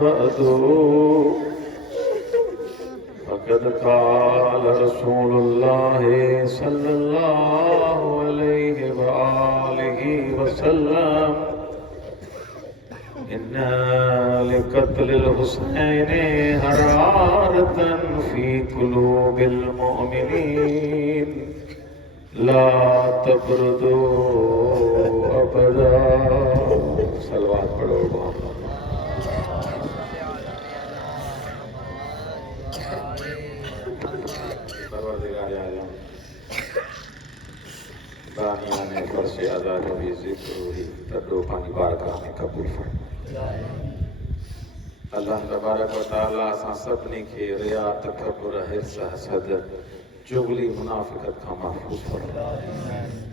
बअदु फ़क़द क़ाल रसूलुल्लाहि सल्लल्लाहु अलैहि वआलिहि वसल्लम इन्ना लिक़त्लिल हुसैनि हरारतन फ़ी क़ुलूबिल मुअमिनीन ला तबरदू अबदा। सलवात पढ़ो। परवरदिगार आलम दानिया ने फर्श अदा जो भी जिक्र हुई तड्डो पानी बारकाह में कबूल फरमाए। अल्लाह तबारक व तआला असां सभिनी खे रिया तकब्बुर हिर्स हसद जुगली मुनाफ़िक़त खां महफ़ूज़ फरमाए।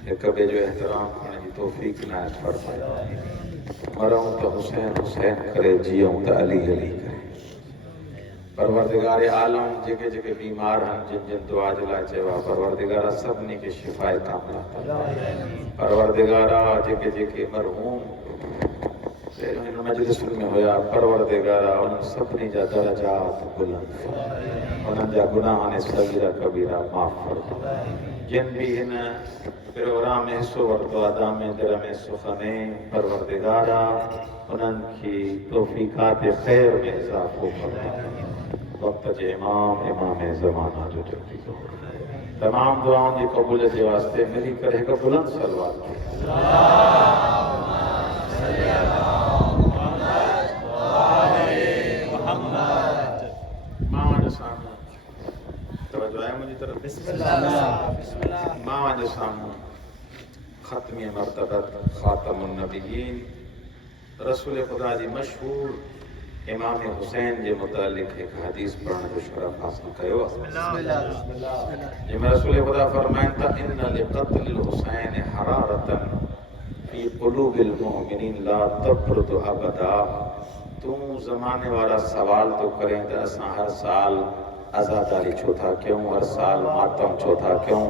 हिक ॿिए जो एहतराम करण जी तौफ़ीक़ इनायत फरमाए। मरूं त हुसैन हुसैन करे जियूं त अली अली करे। परवरदिगार आलम जेके जेके बीमार आहिनि जिन जिन दुआ जे लाइ चयो आहे परवरदिगार सभिनी खे शिफ़ाए कामिला परवरदिगार जेके जेके मरहूम पहिरियों हिन मजलिस में हुया परवरदिगार उन्हनि सभिनी जा दरजात बुलंद उन्हनि जा गुनाह ने सगीरा कबीरा माफ़ फरमाए। जिन भी हिन प्रोग्राम में हिस्सो वरितो आहे दामे दिल में सुख में परवरदिगार उन्हनि खे तौफ़ीक़ात ख़ैर में इज़ाफ़ो फरमाए। वक्त जे इमाम ज़माना जो जल्दी तमाम दुआओं जी क़बूलियत जे वास्ते मिली करे हिकु बुलंद सलवात मां जे साम्हूं ख़त्मी मर्तबत ख़ातमुन नबिय्यीन रसूल खुदा जी मशहूर इमाम हुसैन जे मुतालिक एक हदीस पढ़ने जो शरफ हासिल कयो। जंहिंमें रसूल खुदा फरमाइनि था इन लिक़त्लिल हुसैन हरारतन फ़ी क़ुलूबिल मुअमिनीन ला तब्रदु अबदा। तूं ज़माने वाला सवाल तो करें त असां हर साल आज़ादारी छो था क्यों, हर साल मातम छो था क्यों,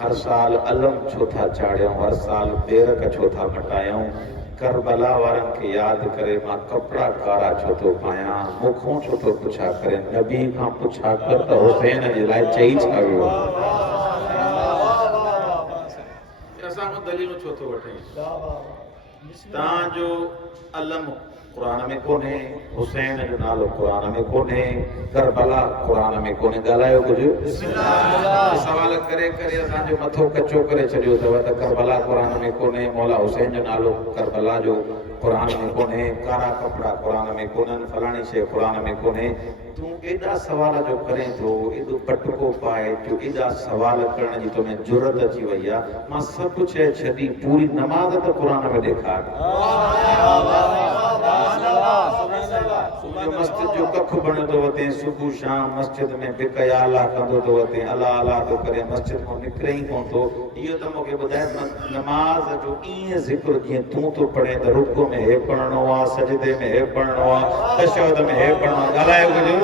हर साल अलम छो था चाढ़ियूं, हर साल बेरक छो था मटायूं, करबला वारनि खे यादि करे मां कपिड़ा कारा छो थो पायां, मूंखों छो थो पुछा करे, नबी खां पुछा कर त हुसैन जे लाइ चई छा वियो। असां खां दलीलूं छो थो वठे। तव्हांजो अलम कुरान में कोन्हे, हुसैन जो नालो कुरान में कोन्हे, करबला कुरान में कोन्हे। ॻाल्हायो कुझु सवाल करे करे असांजो मथो कचो करे छॾियो अथव त करबला कुरान में कोन्हे, मौला हुसैन जो नालो करबला जो कुरान में कोन्हे, कारा कपिड़ा कुरान में कोन्हनि, फलाणी शइ कुरान में कोन्हे। तूं एॾा सवाल जो करें थो, एॾो पटको पाए जो एॾा सवाल करण जी तोमें ज़रूरत अची वई आहे। मां सभु शइ छॾी पूरी नमाज़ त कुरान में ॾेखार। मस्जिद जो कख बणियो थो वते, सुबुह शाम मस्जिद में बिकया अला कंदो थो वते, अला अला थो करे, मस्जिद मां निकिरे ई कोन थो। इहो त मूंखे ॿुधाए नमाज़ जो ईअं ज़िक्र जीअं तूं थो पढ़े त रुकू में हे पढ़णो आहे, सजदे में हे पढ़णो आहे, तशहद में हे पढ़णो आहे, ॻाल्हायो कुझु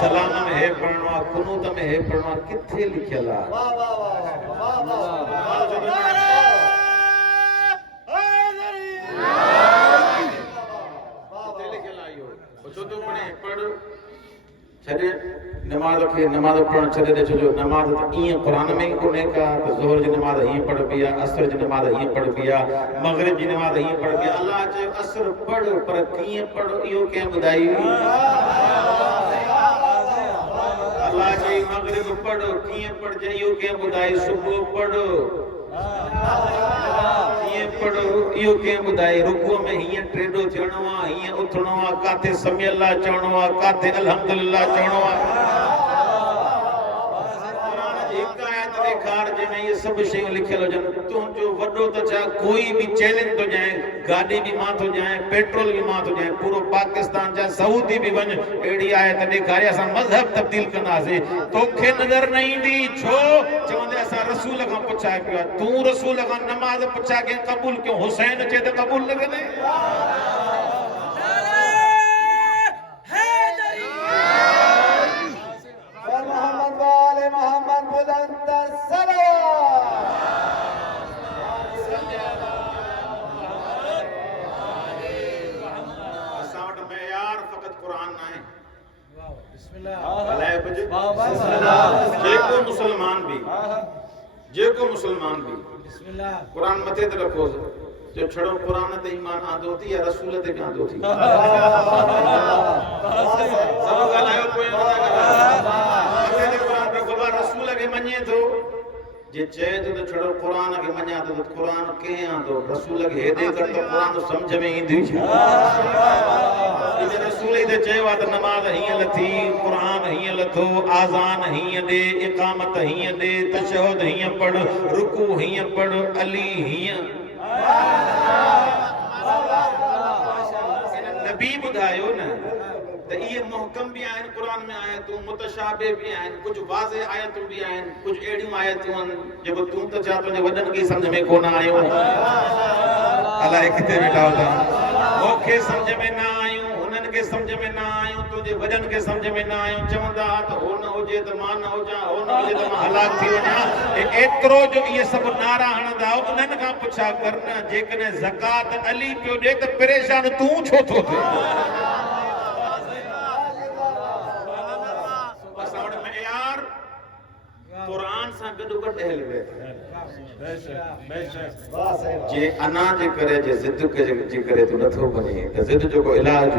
सलाम में हे पढ़णो आहे, कुनूत में हे पढ़णो आहे, किथे लिखियल आहे? छॾे नमाज़ खे नमाज़ पढ़णु छॾे ॾे छो जो नमाज़ त ईअं क़ुरान में ई कोन्हे का त ज़ोहर जी नमाज़ हीअं पढ़बी आहे, असर जी नमाज़ हीअं पढ़बी आहे, मग़रिब जी नमाज़ हीअं पढ़बी आहे। अलाह चयो असर पढ़ पर कीअं पढ़ इहो कंहिं ॿुधाई? अलाह चई मग़रिब पढ़ कीअं पढ़जे इहो कंहिं ॿुधाई? सुबुह पढ़ कीअं पढ़ इहो कंहिं ॿुधाई? रुकूअ में हीअं टेढो थियणो आहे, हीअं उथणो आहे, काथे समियल्लाह चवणो आहे, काथे अल्हम्दुलिल्लाह चवणो आहे। कार जंहिंमें इहे सभु शयूं लिखियल हुजनि। तुंहिंजो वॾो त छा कोई बि चैलेंज थो ॼाए, गाॾी बि मां थो ॼाए, पेट्रोल बि मां थो ॼाए, पूरो पाकिस्तान जा सऊदी बि वञ अहिड़ी आहे त ॾेखारे असां मज़हब तब्दील कंदासीं। तोखे नज़र न ईंदी छो? चवंदे असां रसूल खां पुछा पियो आहे। तूं रसूल खां नमाज़ पुछा कंहिं क़बूल कयो? हुसैन चए त क़बूल न कंदे? कुरान ना है जेको मुसलमान भी कुरान मथे ते रखो जो छड़ो कुरान ते ईमान आंदो थी या रसूल ते आंदो थी सब ॻाल्हायो कोई न मथे ते कुरान रखो रसूल के मञे थो जे चए तो छड़ो कुरान के मञा तो कुरान के आंदो रसूल के हेदे कर तो कुरान समझ में ईंदी इने रसूल दे चयो त नमाज हिय लथी कुरान हिय लथो आजान हिय दे इकामत हिय दे तशहुद हिय पढ़ रुकू हिय पढ़ अली हिय नबी बुधायो न त ये मुहकम भी आयन कुरान में आयतूं मुतशाबे भी आयन कुछ वाज़े आयतूं भी आयन कुछ एडियूं आयतूं जो तू त चा तुझे वडन की समझ में कोन आयो अल्लाह किथे बैठा होता ओके समझ में ना आयो उनन के समझ में ना आयो तुझे वडन के समझ में ना आयो चवंदा त हो न होजे त मान हो जा हो न होजे त मां हलाक थी वणा एतरो जो ये सब नारा हणदा उनन का पुछा करना जेकने ज़कात अली पियो दे त परेशान तू छो थो थे कुरान सा गडो गड हल वे जे अना जे करे जे जिद के जे करे तो नथो बने त जिद जो को इलाज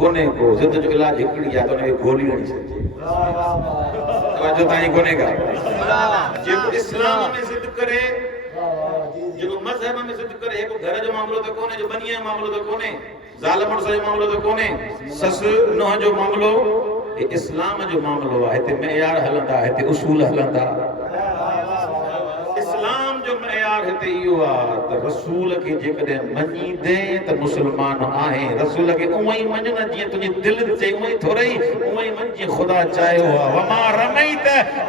कोने को जिद जो इलाज एकड़ी या तो ने गोली नहीं सके जो ताई कोने का जे इस्लाम में जिद करे जो मजहब में जिद करे को घर जो मामलो तो कोने जो बनिया मामलो तो कोने जालम और सही मामलो तो कोने सस नो जो मामलो इस्लाम जो मामलो है ते मेयार हलंदा है ते उसूल हलंदा इस्लाम जो मेयार है ते यो आ त रसूल के जे कदे मनी दे त मुसलमान आहे रसूल के उई मनना जे तुजी दिल से उई थोरई उई मन जे खुदा चाहे हो वमा रमैत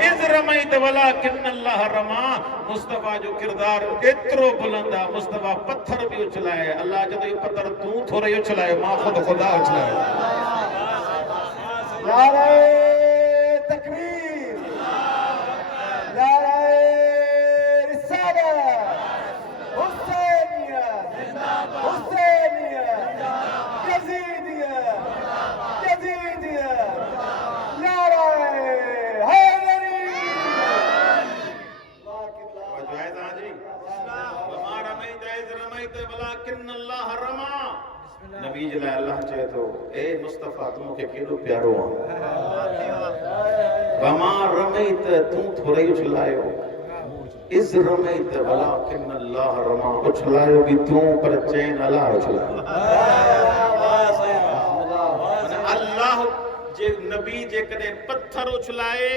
इज रमैत वलाकिन अल्लाह रमा मुस्तफा जो किरदार एतरो बुलंदा मुस्तफा पत्थर भी उछलाए अल्लाह जदे पत्थर तू थोरे उछलाए मां खुद खुदा उछलाए नारे तकबीर नारे रिसालत हुसैनियत हुसैनियत यजीदियत नारे हैदरी वजह हाजी वमा रमैत इज़ रमैत वलाकिन अल्लाह रमा नबी जला अल्लाह चाहे तो ए मुस्तफा तुम के केडो प्यारो आ वमा रमैत तू थोड़े उछलायो इज रमैत वलाकिन अल्लाह रमा उछलायो भी तू पर चैन अल्लाह उछलायो अल्लाह जे नबी जे कदे पत्थर उछलाए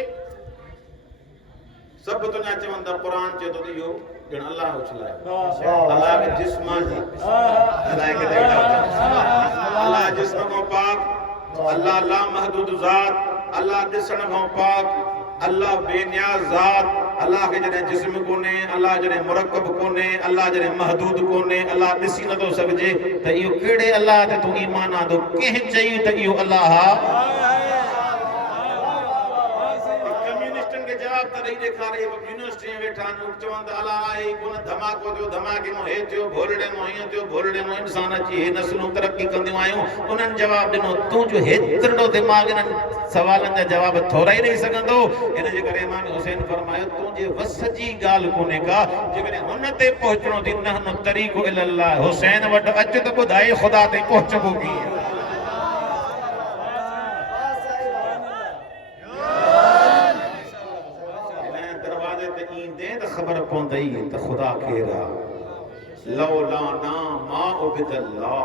सब तो ना चवंदा कुरान चे तो यो जण अल्लाह उछलाए अल्लाह के जिस्मानी अल्लाह के देखा अल्लाह जिस्म को पाक अल्लाह ला महदूद जात अल्लाह दिसण को पाक अल्लाह बेनियाज जात अल्लाह के जने जिस्म कोने अल्लाह जने मुरक्कब कोने अल्लाह जने महदूद कोने अल्लाह दिसी न तो सकजे त यो केड़े अल्लाह ते तू ईमान आंदो के चई त यो अल्लाह जवाब त नहीं देखा रही यूनिवर्सिटी में बैठा चवंद अला आई कोन धमाको थियो धमाके मो हे थियो भोरड़े मो हियो थियो भोरड़े मो इंसान अची हे नस्लूं तरक्की कंदियूं आयूं उन्हनि जवाब ॾिनो तूं जो हेतिरो दिमाग़ इन्हनि सवालनि जा जवाब थोरा ई ॾेई सघंदो इन जे करे इमाम हुसैन फरमायो तुंहिंजे वस जी ॻाल्हि कोन्हे का जेकॾहिं हुन ते पहुचणो थी नहनु तरीक़ो इलल्लाह हुसैन वटि अच त ॿुधाए ख़ुदा ते पहुचबो कीअं खबर पौंदई त खुदा केरा लौला ना मा उबिदल्लाह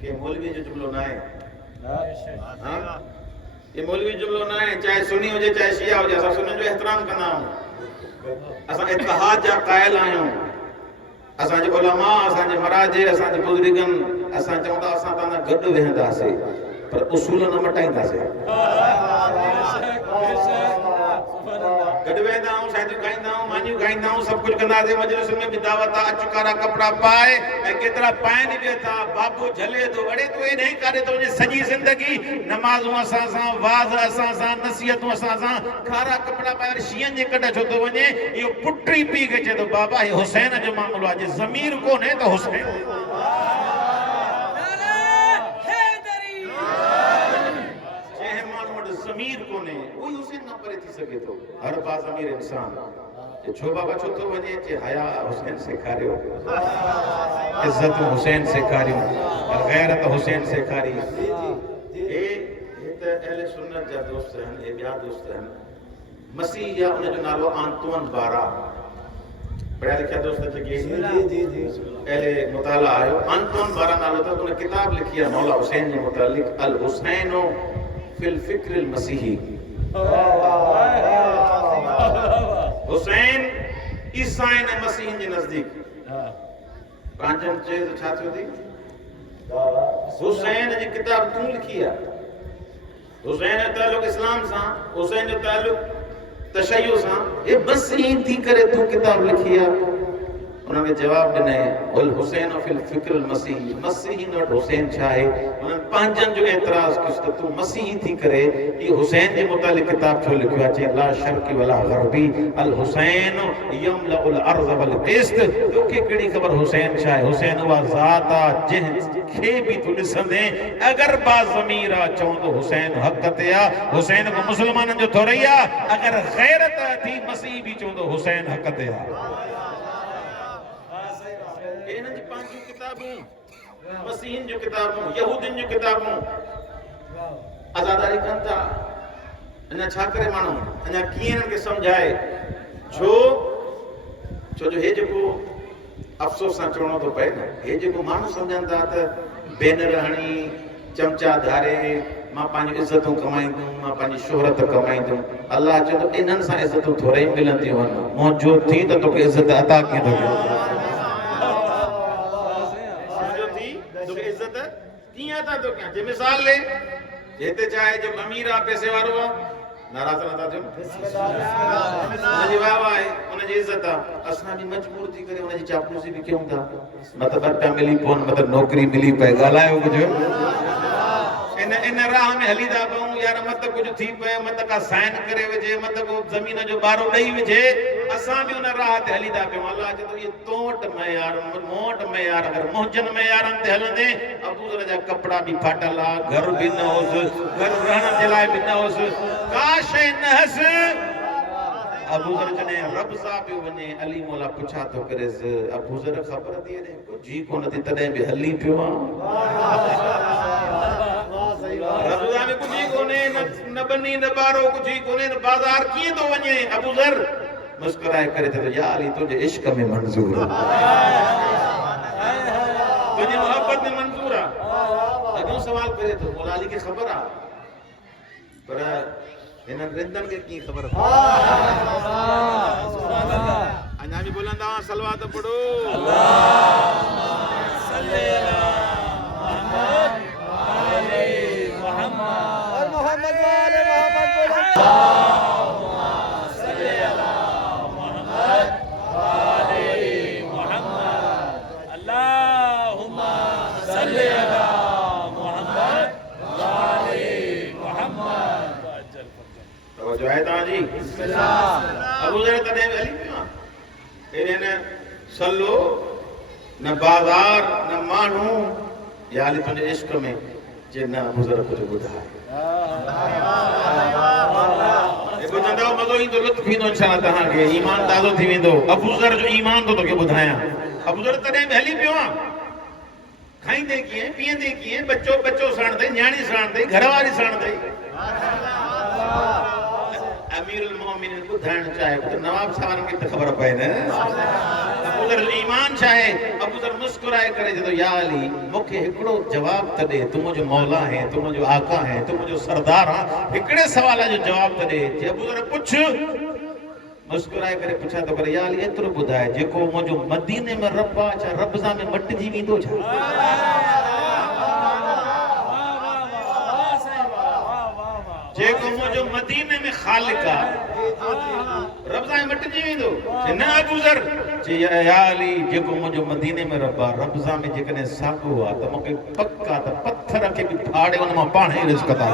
के मौलवी जो जुमलो ना है हां ये मौलवी जुमलो ना है चाहे सुन्नी हो चाहे शिया हो असां सुन्नी जो एहतराम कंदा असां इत्तेहाद जा कायल आहियूं असां जे उलमा असां जे मराजे असां जे बुजुर्गन असां चवंदा असां तां गॾु वेहंदासीं पर उसूल न मटाईंदासीं गॾु वेंदा आहियूं शादियूं खाईंदा आहियूं मानियूं खाईंदा आहियूं सभु कुझु कंदासीं मजलिस में बि दावत आहे अच कारा कपिड़ा पाए ऐं केतिरा पाइनि बि था बाबू झले थो अड़े तूं एॾे ई कारे थो वञे सॼी ज़िंदगी नमाज़ूं असां सां वाज़ असां सां नसीहतूं असां सां कारा कपिड़ा पाए शींहनि जे कॾ छो थो वञे इहो पुटी पी के चए थो बाबा हे हुसैन जो मामलो आहे जे ज़मीर कोन्हे त हुसैन अमीर कोने कोई हुसैन न परे थी सके तो हर बाज अमीर इंसान जे छो बाबा छो तो वने जे हया हुसैन सेखारियो इज्जत हुसैन सेखारियो गैरत हुसैन सेखारी ए त अहले सुन्नत जा दोस्त हैं ए बिया दोस्त हैं मसीह या उन जो नालो आंतोन बारा पढ़ा लिखा दोस्त थे कि जी अहले मुताला आयो आंतोन बारा नालो था उन्हें किताब लिखी है मौला हुसैन के मुतालिक अल हुसैन फिल फिक्र अल मसीही हुसैन ईसाई ने मसीह के नजदीक पांचन चे तो छा थियो थी हुसैन जी किताब तू लिखी है हुसैन जो ताल्लुक इस्लाम सा हुसैन जो ताल्लुक तशय्युअ सा ये बस ई थी करे तू किताब लिखी है उन्होंने जवाब दिने वल हुसैन फिल फिक्र अल मसीह मसीह नोट हुसैन चाहे उन पांचन जो एतराज किस तो तू मसीह थी करे ये हुसैन के मुतालिक किताब छो लिखवा चे ला शर्की वला गरबी अल हुसैन यमला अल अर्ज वल क़िस्त तो के केड़ी खबर हुसैन चाहे हुसैन वा ज़ात आ जह खे भी तू दिसंदे अगर बा ज़मीरा चों तो हुसैन हक ते आ हुसैन को मुसलमानन जो थोरैया अगर गैरत थी मसीह भी चों तो हुसैन हक ते आ इन्हनि जी पंहिंजूं किताबूं मसीहन जो किताबूं यहूदिन जो किताबूं आज़ादारी कनि था अञा छा करे माण्हू अञा कीअं इन्हनि खे सम्झाए छो जो हे जेको अफ़सोस सां चवणो थो पए न हे जेको माण्हू सम्झनि था त बैनर हणी चमचा धारे मां पंहिंजूं इज़तूं कमाईंदुमि मां पंहिंजी शोहरत कमाईंदुमि अलाह चए थो इन्हनि सां इज़तूं थोरे ई मिलंदियूं आहिनि मौजूद थी त तोखे इज़त अता कीअं थो कयो जे मिसाल ले जेते चाहे जो अमीर आ पैसे वारो आ नाराज न था थियो उनजी वाह वाह है उनजी इज्जत आ असां भी मजबूर थी करे उनजी चापलूसी भी क्यों था मतलब ॿ मिली कोन मतलब नौकरी मिली पे गालायो कुछ इन राह में हली था पऊं यार मत कुछ थी पे मत का साइन करे वजे मत को जमीन जो बारो ॾेई विझे असां भी उन राह ते हली था पऊं अल्लाह चए तो ये तोट में यार मोट में यार अगर मोहजन में यारन ते हलंदे अबू ज़र जा कपड़ा भी फाटल आ घर भी न होस घर रहण जे लाइ भी न होस का शय न हस अबू ज़र जने रब सा भी वने अली मौला पुछा तो करे अबू ज़र खबर थी ने कुछ ही कोन थी तडे भी हली पियो आ रज़ा में कुछ ही कोने न बनी न बारो कुछ ही कोने न बाजार की तो वने अबू ज़र मुस्कुराए करे तो या अली तुझे इश्क में मंजूर है तुझे मोहब्बत में मंजूर है अगो सवाल करे तो मौला अली की खबर आ पर इन रिंदन के की खबर सुभान अल्लाह अन्या भी बुलंदा सलवात पढ़ो अल्लाह सल्ले अला मोहम्मद आले मोहम्मद और मोहम्मद वाले मोहम्मद बोलो अल्लाहुम्मा सल्ले अला मोहम्मद आले मोहम्मद अल्लाहुम्मा सल्ले अला मोहम्मद आले मोहम्मद तो जो है ताजी बिस्मिल्लाह अबू ज़र तने अली इन्हें सल्लो न बाजार न मानू या अली तुझे इश्क में जे न अबू ज़र कुछ बुधाए ए बुझंदो मज़ो ई तो लुत्फ थींदो इंशाअल्लाह तहां के ईमान ताज़ो थी वेंदो अबू ज़र जो ईमान तो तोके बुधाया अबू ज़र तने हली पियो आ खाईंदे कीअं पीअंदे कीअं बच्चो साणदे न्याणी साणदे घरवारी साणदे अमीरुल मोमिनीन बुधाइण चाहे तो नवाब साहब के तो खबर पए न अबू ज़र ईमान चाहे अबू ज़र मुस्कुराए करे जो या अली मुखे एकड़ो जवाब त दे तू मुझो मौला है तू मुझो आका है तू मुझो सरदार है एकड़े सवाल जो जवाब त दे जे अबू ज़र पूछ मुस्कुराए करे पूछा तो करे या अली एतरो बुधाए जेको मुझो मदीने में रब आ छा रब सा में मटजी वेंदो छा जेको मुझो मदीने में खालिक आ रब सा मटजी वेंदो न अबू ज़र जे या अली जेको मुझो मदीने में रब आ रब सा में जेकने सागो आ त मके पक्का त पत्थर के भी फाड़े उन मां पाण ही रिज़्क़ ता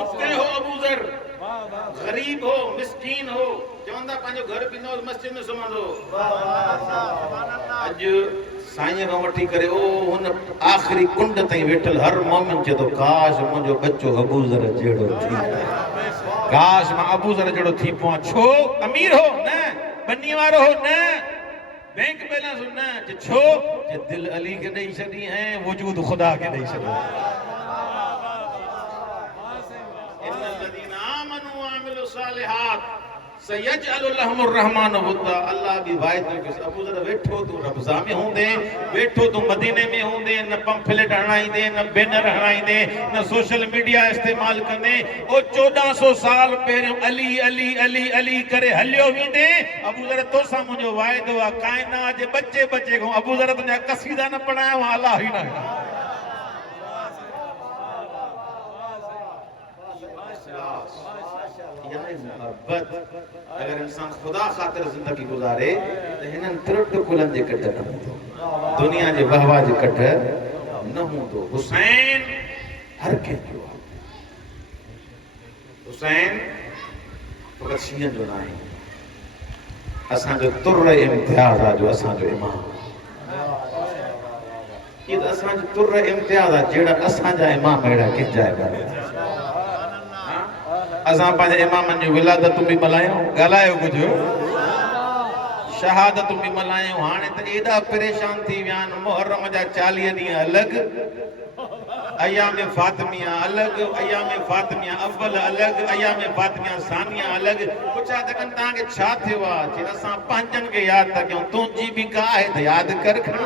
उते हो अबू ज़र गरीब हो मिस्कीन हो चवंदा पंहिंजो घर पींदो मस्जिद में सुम्हंदो अॼु साईं खां वठी करे ओ हुन आखिरी कुंड ताईं वेठल हर मोमिन चए थो काश मुंहिंजो बच्चो अबूज़र जहिड़ो थी, काश मां अबूज़र जहिड़ो थी पवां। छो? अमीर हो न, बनी वारो हो न, बैंक बैलेंस हो न, छो जे दिल अली के ॾेई छॾी ऐं वजूद ख़ुदा के ॾेई छॾियो। इन्नल्लज़ीना आमनू व अमिलु सालिहात सयजअलु लहुमुर रहमानु वुद्दा। अल्लाह भी वाइदो के अबूज़र वेठो तू रब्ज़ा में हूंदे, वेठो तू मदीने में हूंदे, न पंफलेट हणाईंदे, न बैनर हणाईंदे, न सोशल मीडिया इस्तेमाल कंदे, ओ 1400 साल पहिरियों अली अली अली अली करे हलियो वेंदे। अबूज़र तोसां मुंहिंजो वाइदो आहे, काइनात जे बच्चे को अबूज़र तुंहिंजा कसीदा न पढ़ाया अलाह ही न। अगर इंसान खुदा खातिर जिंदगी गुजारे तो हिनन त्रुट कुलन जे कट न हूंदो, दुनिया जे वहवा जे कट न हूंदो। हुसैन हर कंहिंजो आहे, हुसैन फक़त शियन जो न आहे, असांजो तुर इम्तियाज़ आहे जो असांजो इमाम। ये असांजो तुर इम्तियाज़ आहे जहिड़ा असांजा इमाम अहिड़ा कंहिंजा इमाम। असां पंहिंजे इमामनि जी विलादतूं बि मल्हायूं, ॻाल्हायो कुझु, शहादतूं बि मल्हायूं। हाणे त एॾा परेशान थी विया आहिनि, मुहर्रम जा 40 ॾींहं अलॻि, अयाम फातिमिया अलॻि, अयाम फातिमिया अव्वल अलॻि, अयाम फातिमिया सानिया अलॻि। पुछा त कनि तव्हांखे छा थियो आहे? चई असां पंहिंजनि खे यादि था कयूं, तुंहिंजी बि का आहे त यादि कर खण।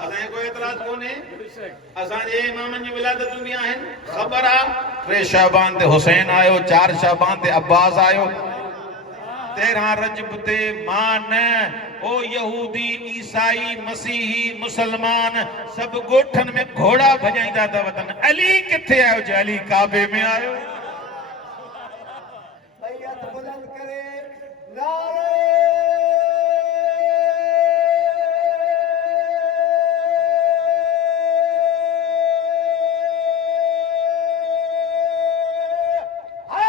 असांखे कोई एतिराज़ कोन्हे, असांजे इमामनि जी विलादतूं बि आहिनि। ख़बर आहे 3 शाबान ते हुसैन आयो, 4 शाबान ते अब्बास आयो, 13 रजब ते मां न, ओ यहूदी ईसाई मसीही मुसलमान सब गोठन में घोड़ा भजाईंदा था वतन। अली किथे आयो? जे अली काबे में आयो। बैत बुलंद करे नारे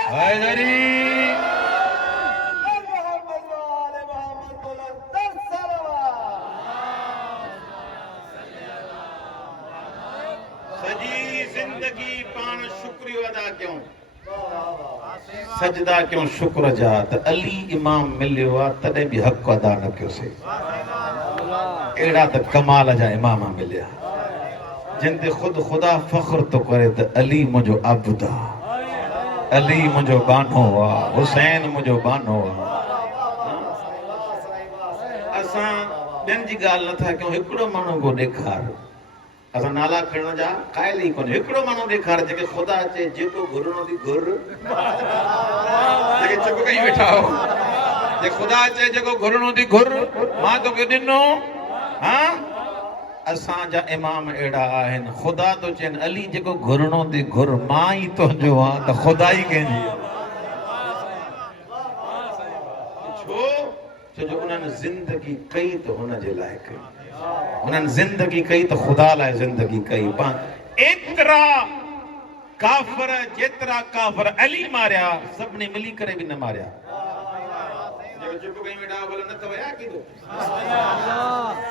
हैदरी सजी जिंदगी पान शुक्रियो अदा क्यों, सजदा क्यों शुक्र जा। त अली इमाम मिलियो आहे तॾहिं बि हक़ अदा न कयोसीं। अहिड़ा त कमाल जा इमाम मिलिया जिन ते ख़ुदि ख़ुदा फ़ख्र थो करे त अली मुंहिंजो आबुद आहे, अली मुंहिंजो बानो आहे, हुसैन मुंहिंजो बानो आहे। असां ॿियनि जी ॻाल्हि नथा कयूं, हिकिड़ो माण्हू को ॾेखार, असां नाला खणण जा क़ाइल ई कोन्हे। हिकिड़ो माण्हू ॾेखार जेके ख़ुदा चए जेको घुरणो थी घुर, जेके चुप कई वेठा हो, जे ख़ुदा चए जेको घुरणो थी घुर, मां तोखे ॾिनो। हा असांजा इमाम अहिड़ा आहिनि, ख़ुदा तो चवनि अली जेको घुरणो थी घुर, मां ई तुंहिंजो आहे त ख़ुदा ई कंहिंजी। छो जो उन्हनि ज़िंदगी कई त हुन जे लाइ कई, उन्हनि ज़िंदगी कई त ख़ुदा लाइ ज़िंदगी कई। एतिरा काफ़िर जेतिरा काफ़िर अली मारिया सभिनी मिली करे बि न मारिया।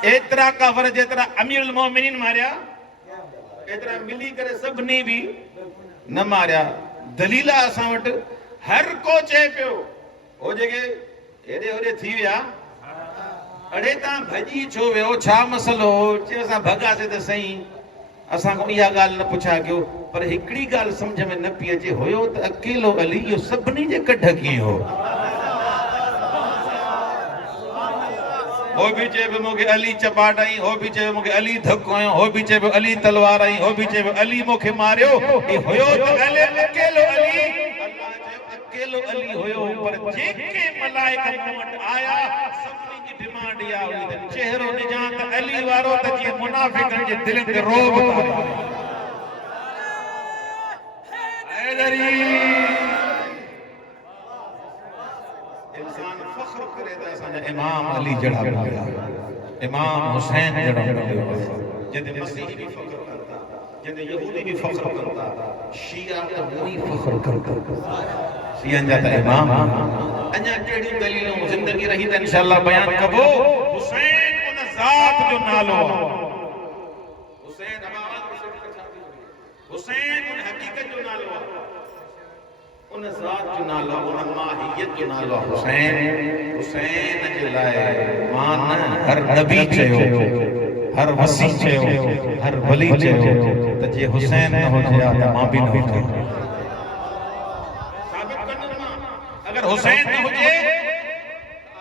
एतिरा काफ़िर जेतिरा अमीरुल मोमिनीन मारिया, एतिरा मिली करे सभिनी बि न मारिया। दलील असां वटि हर को चए पियो, हो जेके हेॾे होॾे थी विया, अड़े तव्हां भॼी छो वियो, छा मसलो? चयो असां भॻासीं त सही, असां खां इहा ॻाल्हि न पुछा कयो। पर हिकिड़ी ॻाल्हि सम्झ में न पई अचे, हुयो त अकेलो अली, इहो सभिनी जे कढ कीअं हो? हो भी चए मूंखे अली चपाट आई, हो भी चए मूंखे अली धक्को आयो, हो भी चए अली तलवार आई, हो भी चए अली मूंखे मारियो। ये हुयो त अकेलो अली, अल्लाह चयो अकेलो अली हुयो। पर जेके मलाइका मूं वटि आया सभिनी जी डिमांड इहा हुई त चेहरो ॾिजां त अली वारो, त जीअं मुनाफ़िकनि जे दिलनि ते रोब तारे। हैदरी इंसान फख्र करे त असांजा इमाम अली जड़ा मिलिया, इमाम हुसैन जड़ा मिलिया, जिते मसीही भी फख्र करता, जिते यहूदी भी फख्र करता, शिया भी फख्र करता। शियन जा त इमाम अन्या केड़ी दलीलों जिंदगी रही त इंशाअल्लाह बयान कबो हुसैन उन ज़ात जो नालो हुसैन हुसैन उन हकीकत जो नालो उन ज़ात जो नालो उन माहियत जो नालो हुसैन हुसैन जे लाए मान हर नबी चयो हर वसी चयो हर वली चयो त जे हुसैन न हो गया त मां भी न हो साबित करना अगर हुसैन न हो जे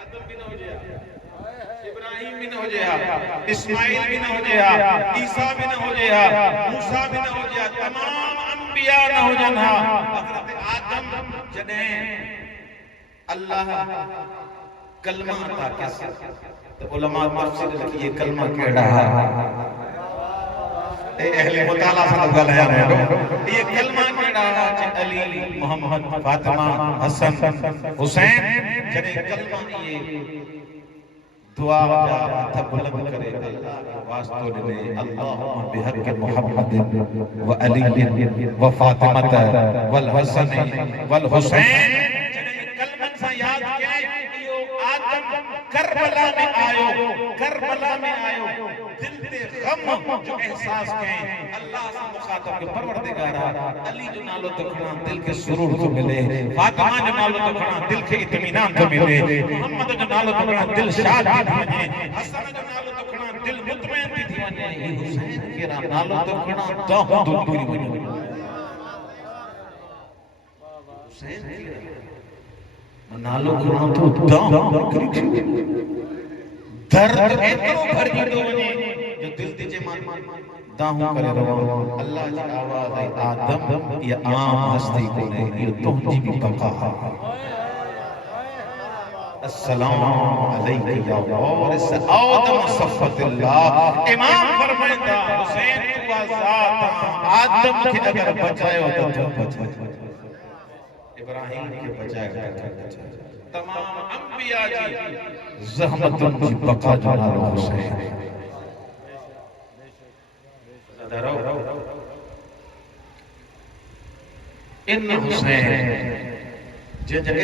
आदम भी न हो गया इब्राहिम भी न हो गया इस्माइल भी न हो गया ईसा भी न हो गया मूसा भी न हो गया तमाम अंबिया न हो जाना हजरत आदम जने अल्लाह कलमा अता किया तो उलमा तफसीर लिखी ये कलमा केड़ा ए अहले मुताला सा गलया रहो ये कलमा केड़ा जे अली मोहम्मद फातिमा हसन हुसैन जने कलमा ये दुआ जा हथ बुलंद करे अल्लाह के वास्ते ने अल्लाहुम्मा बिहक मुहम्मद व अली व फातिमा वल हसन वल हुसैन जने कलमन सा याद किया यो आदम करबला में आयो दिल ते गम जो एहसास कए अल्लाह से मुखातब के परवरदिगारा अली जो नालो तखना दिल के सुरूर तो मिले फातिमा जो नालो तखना दिल के इत्मीनान तो मिले मोहम्मद जो नालो तखना दिल शाद थी वने हसन जो नालो तखना दिल मुतमईन थी वने हुसैन के नालो तखना तो दूर पूरी वने हुसैन नालो खणो तो दर्द एतरो भरजी तो वने जो दिल जे मान दाहू करे रहो अल्लाह जी आवाज है आदम ये आम हस्ती को ने ये तुझी भी बका अस्सलाम अलैका या वारिस आदम सफ़तुल्लाह इमाम फरमाइंदा हुसैन तू आजाद आदम के अगर बचायो तो तू बचा इब्राहिम के बचाए तमाम अंबिया जी ज़हमतुन की बका जो नालो हुसैन इन हुसैन जे जगह